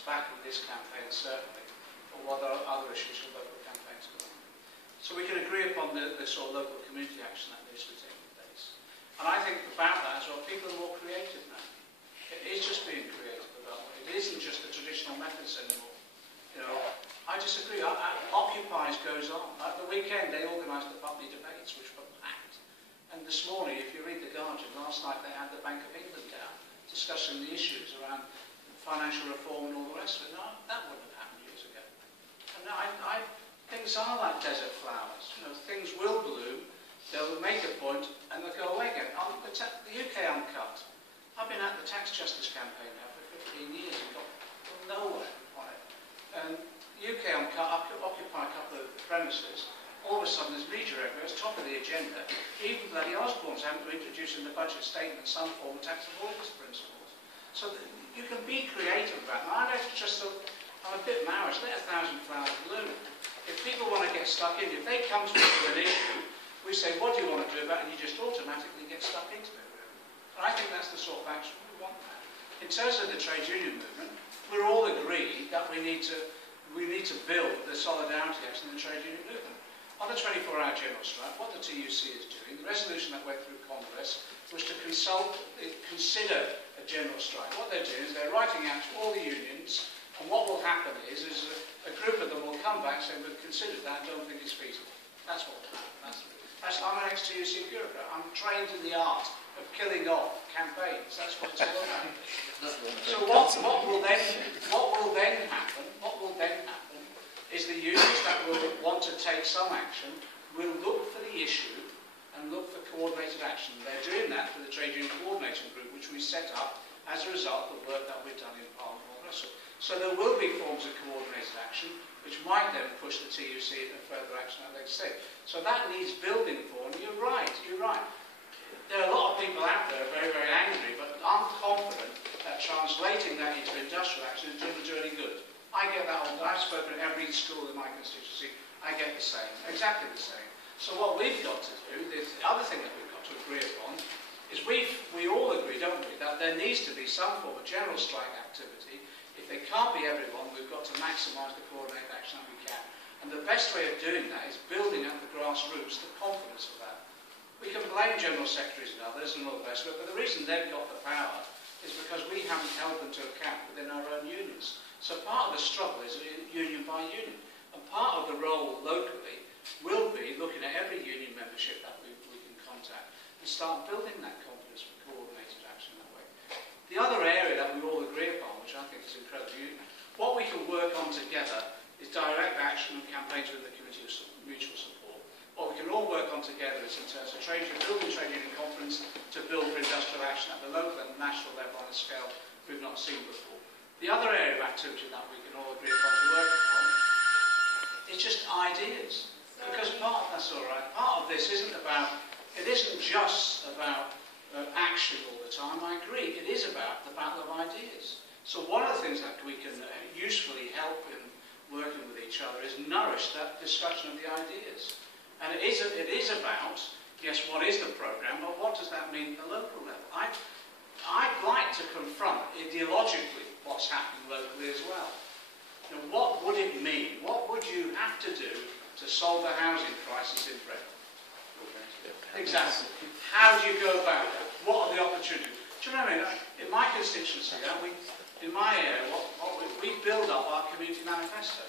that's backing this campaign, certainly, or what are other issues for local campaigns going on. So we can agree upon the sort of local community action that needs to be taking place. And I think about that as well, people are more creative now. It is just being creative about it. It isn't just the traditional methods anymore. You know, I disagree. Occupies goes on. At the weekend, they organised the Putney debates, which were packed. And this morning, if you read The Guardian, last night they had the Bank of England down discussing the issues around financial reform and all the rest of it. No, that wouldn't have happened years ago. And things are like desert flowers. You know, things will bloom, they'll make a point, and they'll go away again. The UK Uncut. I've been at the tax justice campaign now for 15 years and got nowhere on it. And the UK Uncut occupy a couple of premises. All of a sudden there's media everywhere, it's top of the agenda. Even bloody Osborne's having to introduce in the budget statement some form of tax avoidance principles. So you can be creative about it. I know it's just I'm a bit marriage, let 1,000 flowers bloom. If people want to get stuck in, if they come to us with an issue, we say, what do you want to do about it? And you just automatically get stuck into it. And I think that's the sort of action we want now. In terms of the trade union movement, we're all agreed that we need to build the solidarity action in the trade union movement. On the 24-hour general strike, what the TUC is doing, the resolution that went through Congress was to consider a general strike. What they're doing is they're writing out to all the unions, and what will happen is a group of them will come back saying, we've considered that and don't think it's feasible. That's what will happen. I'm an ex-TUC bureaucrat. I'm trained in the art of killing off campaigns. That's what it's all about. So what will then happen is the unions that will want to take some action will look for the issue and look for coordinated action. They're doing that through the Trade Union Coordination Group, which we set up as a result of the work that we've done in Parliament and Brussels. So there will be forms of coordinated action, which might then push the TUC into further action at a later stage. So that needs building for, and you're right. There are a lot of people out there very, very angry, but I'm confident that translating that into industrial action is doing any good. I get that all. I've spoken at every school in my constituency. I get the same, exactly the same. So what we've got to do, the other thing that we've got to agree upon, is we all agree, don't we, that there needs to be some form of general strike activity. If they can't be everyone, we've got to maximise the coordinated action that we can. And the best way of doing that is building up the grassroots, the confidence of that. We can blame general secretaries and others and all the rest of it, but the reason they've got the power is because we haven't held them to account within our own unions. So part of the struggle is union by union. And part of the role locally will be looking at every union membership that we can contact and start building that confidence for coordinated action that way. The other area that we all agree upon, which I think is incredibly unique, what we can work on together is direct action and campaigns with the Committee of Mutual Support. What we can all work on together is in terms of building trade union conference to build for industrial action at the local and national level on a scale we've not seen before. The other area of activity that we can all agree upon to work upon is just ideas. Because part of this isn't just about action all the time. I agree, it is about the battle of ideas. So one of the things that we can usefully help in working with each other is nourish that discussion of the ideas. And it is about, yes, what is the programme, but what does that mean at the local level? I'd like to confront ideologically what's happening locally as well. You know, what would it mean? What would you have to do to solve the housing crisis in Brent? Exactly. How do you go about that? What are the opportunities? Do you remember, in my constituency, in my area, we build up our community manifesto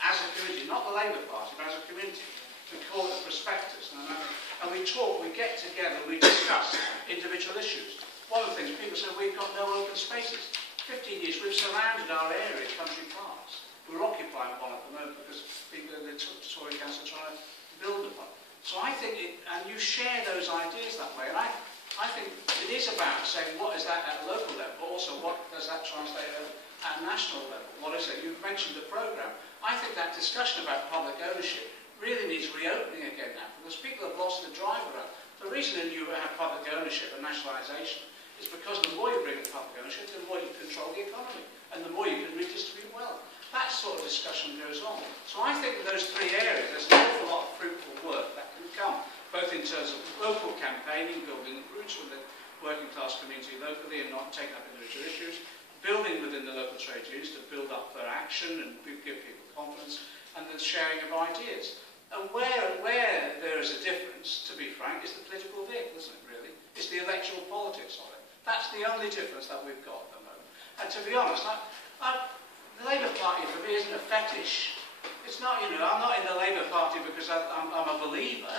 as a community, not the Labour Party, but as a community. We call it a prospectus. And we talk, we get together, we discuss individual issues. One of the things people say, we've got no open spaces. 15 years, we've surrounded our area, country parks. We're occupying one at the moment because people in the Tory Council are trying to build upon. So I think, and you share those ideas that way, and I think it is about saying what is that at a local level, but also what does that translate at a national level? What is it? You've mentioned the programme. I think that discussion about public ownership really needs reopening again now, because people have lost the drive around. The reason that you have public ownership and nationalisation is because the more you bring in public ownership, the more you control the economy, and the more you can redistribute wealth. That sort of discussion goes on. So I think in those three areas, there's an awful lot of fruitful work that can come, both in terms of local campaigning, building roots with the working class community locally and not taking up individual issues, building within the local trade unions to build up their action and give people confidence, and the sharing of ideas. And where there is a difference, to be frank, is the political vehicle, isn't it, really? It's the electoral politics of it. That's the only difference that we've got at the moment. And to be honest, the Labour Party for me isn't a fetish. It's not, I'm not in the Labour Party because I'm a believer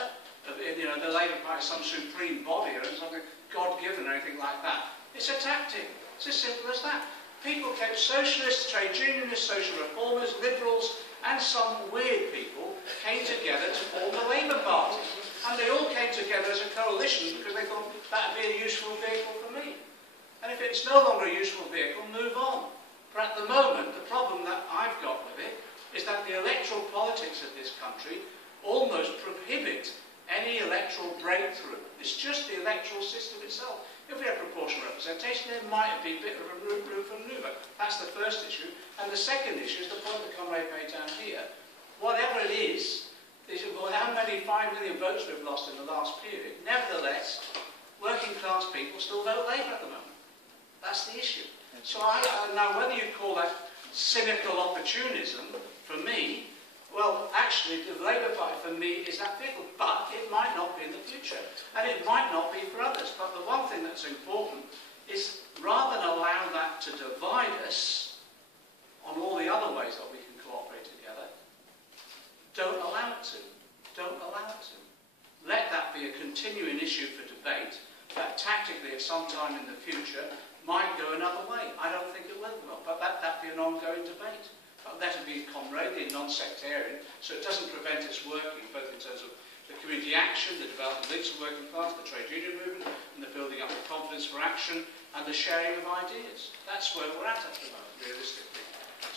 of, the Labour Party is some supreme body or something God-given or anything like that. It's a tactic. It's as simple as that. People came, socialists, trade unionists, social reformers, liberals, and some weird people came together to form the Labour Party. And they all came together as a coalition because they thought that would be a useful vehicle for me. And if it's no longer a useful vehicle, move on. But at the moment, the problem that I've got with it is that the electoral politics of this country almost prohibit any electoral breakthrough. It's just the electoral system itself. If we have proportional representation, there might be a bit of a room for manoeuvre. That's the first issue. And the second issue is the point that Comrade made down here. Whatever it is how many 5 million votes we've lost in the last period, nevertheless, working class people still vote Labour at the moment. That's the issue. So now whether you call that cynical opportunism, for me, well, actually, the Labour Party for me is that vehicle, but it might not be in the future, and it might not be for others. But the one thing that's important is, rather than allow that to divide us on all the other ways that we can cooperate together, don't allow it to. Don't allow it to. Let that be a continuing issue for debate, that tactically at some time in the future might go another way. I don't think it will, but that be an ongoing debate. But let it be comradely and non-sectarian, so it doesn't prevent us working, both in terms of the community action, the development links of working class, the trade union movement, and the building up of confidence for action, and the sharing of ideas. That's where we're at the moment, realistically.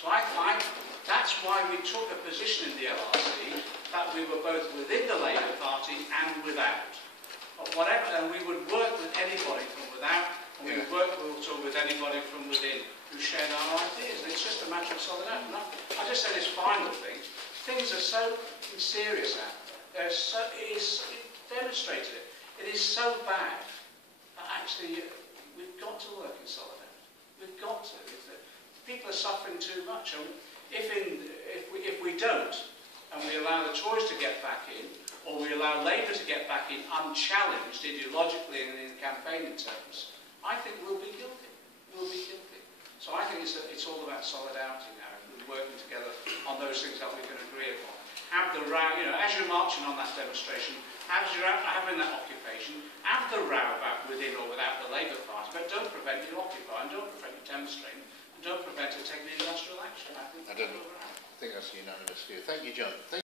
So that's why we took a position in the LRC that we were both within the Labour Party and without. But and we would work with anybody from without, and we would work also with anybody from within who shared our ideas. It's just a matter of solidarity. I just say this final thing. Things are so serious out there. It demonstrated it. It is so bad that actually we've got to work in solidarity. We've got to. People are suffering too much. And if we don't, and we allow the Tories to get back in, or we allow Labour to get back in unchallenged ideologically and in campaigning terms, I think we'll be guilty. We'll be guilty. So I think it's all about solidarity now, and working together on those things that we can agree upon. Have the row, as you're marching on that demonstration, as you're having that occupation, have the row about within or without the Labour Party, but don't prevent you occupying, don't prevent you demonstrating, and don't prevent you taking industrial action. I think that's unanimous view. Thank you, John.